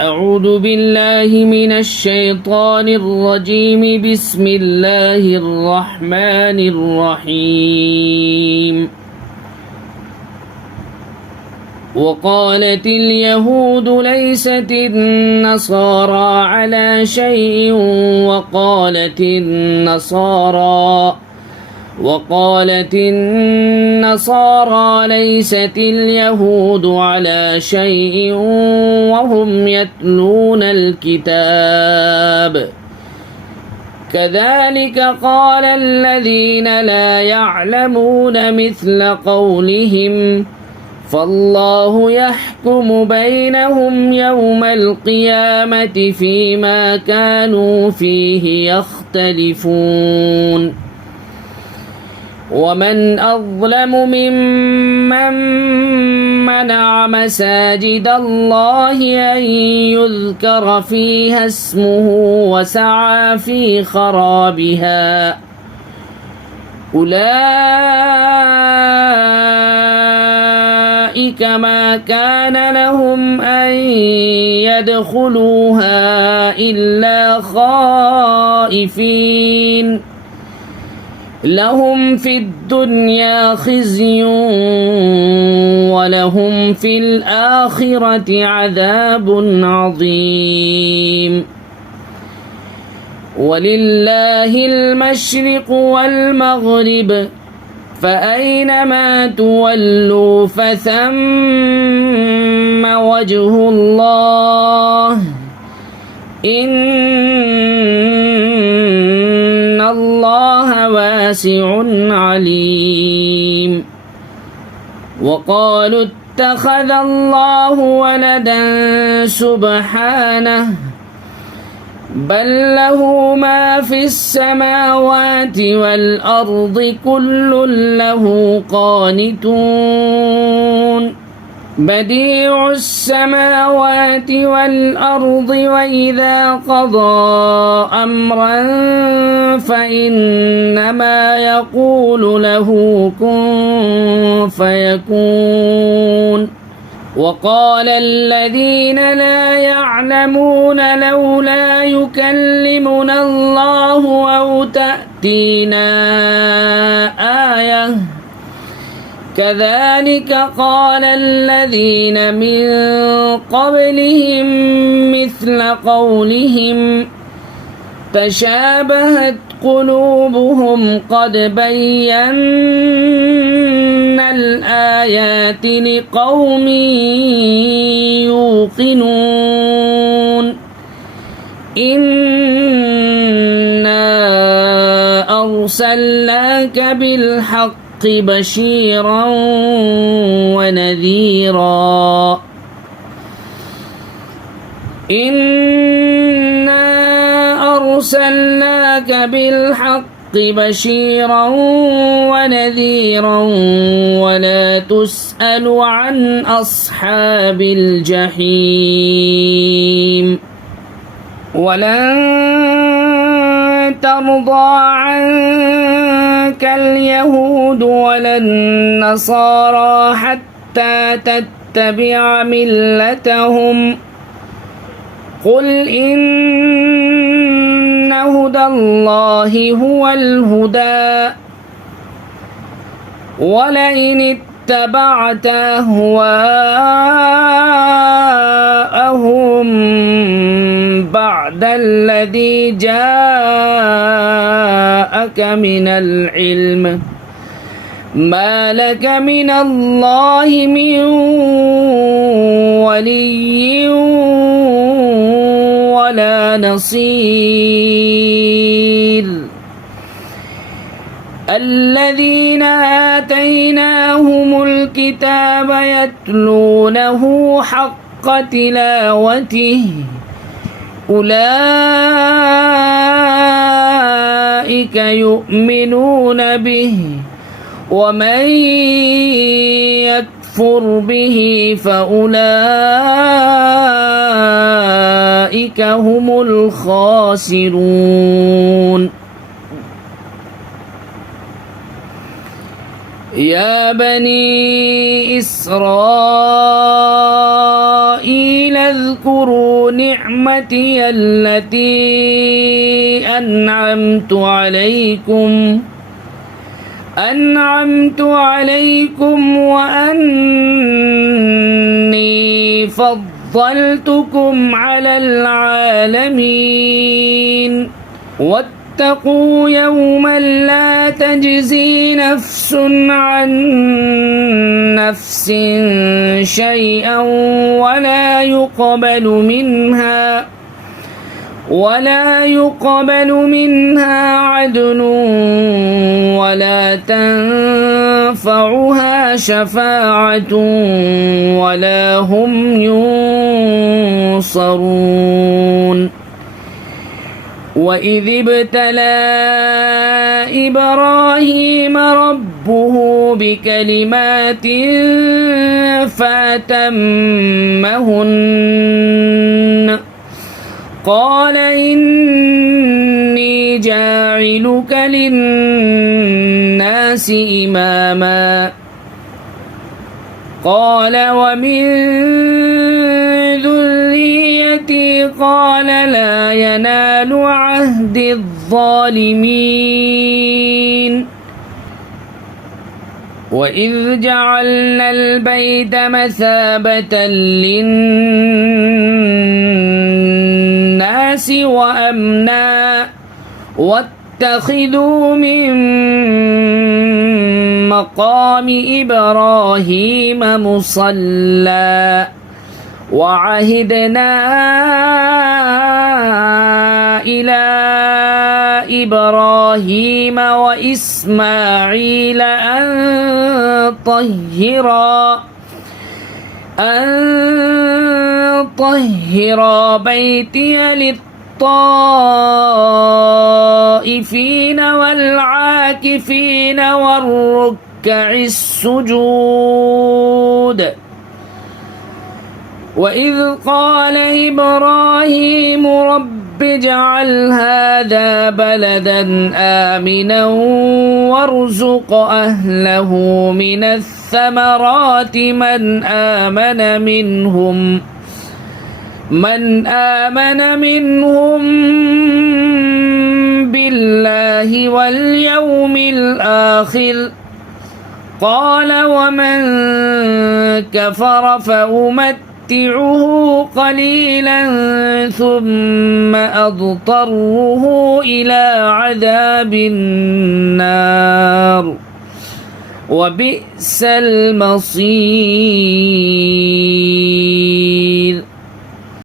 أعوذ بالله من الشيطان الرجيم. بسم الله الرحمن الرحيم. وقالت اليهود ليست النصارى على شيء وقالت النصارى ليست اليهود على شيء وهم يتلون الكتاب كذلك قال الذين لا يعلمون مثل قولهم فالله يحكم بينهم يوم القيامة فيما كانوا فيه يختلفون. ومن أظلم ممن منع مساجد الله أن يذكر فيها اسمه وسعى في خرابها أولئك ما كان لهم أن يدخلوها إلا خائفين لهم في الدنيا خزي ولهم في الآخرة عذاب عظيم. ولله المشرق والمغرب فأينما تولوا فثم وجه الله إن الله واسع عليم. وقالوا اتخذ الله ولدا سبحانه بل له ما في السماوات والأرض كل له قانتون بديع السماوات والأرض وإذا قضى أمرا فإنما يقول له كن فيكون. وقال الذين لا يعلمون لولا يكلمنا الله أو تأتينا آية كذلك قال الذين من قبلهم مثل قولهم تشابهت قلوبهم قد بينا الآيات لقوم يوقنون إنا أرسلناك بالحق بشيرا ونذيرا إنا أرسلناك بالحق بشيرا ونذيرا ولا تسأل عن أصحاب الجحيم. ولن ترضى عنك اليهود ولا النصارى حتى تتبع ملتهم قل إن هدى الله هو الهدى ولئن اتبعت أهواءهم بعد الذي جاءك من العلم ما لك من الله من ولي ولا نصير. الذين آتيناهم الكتاب يتلونه حق تلاوته أولئك يؤمنون به ومن يكفر به فأولئك هم الخاسرون. يا بني إسرائيل اذكروا نعمتي التي أنعمت عليكم وأني فضلتكم على العالمين واتقوا يوما لا تجزي نفس عن نفس شيئا ولا يقبل منها عدل ولا تنفعها شفاعة ولا هم ينصرون وإذ ابتلى إبراهيم ربه بكلمات فأتمهن قال إني جاعلك للناس إماما قال ومن ذريتي قال لا ينال عهد الظالمين وإذ جعلنا البيت مثابة للناس وأمنا واتخذوا من مقام إبراهيم مصلى وعهدنا إلى إبراهيم وإسماعيل أن طهرا بيتي للطائفين والعاكفين والركع السجود وإذ قال إبراهيم رب اجعل هذا بلدا آمنا وارزق أهله من الثمرات من آمن منهم بالله واليوم الآخر قال ومن كفر فأمتعه قليلا ثم أضطره إلى عذاب النار وبئس المصير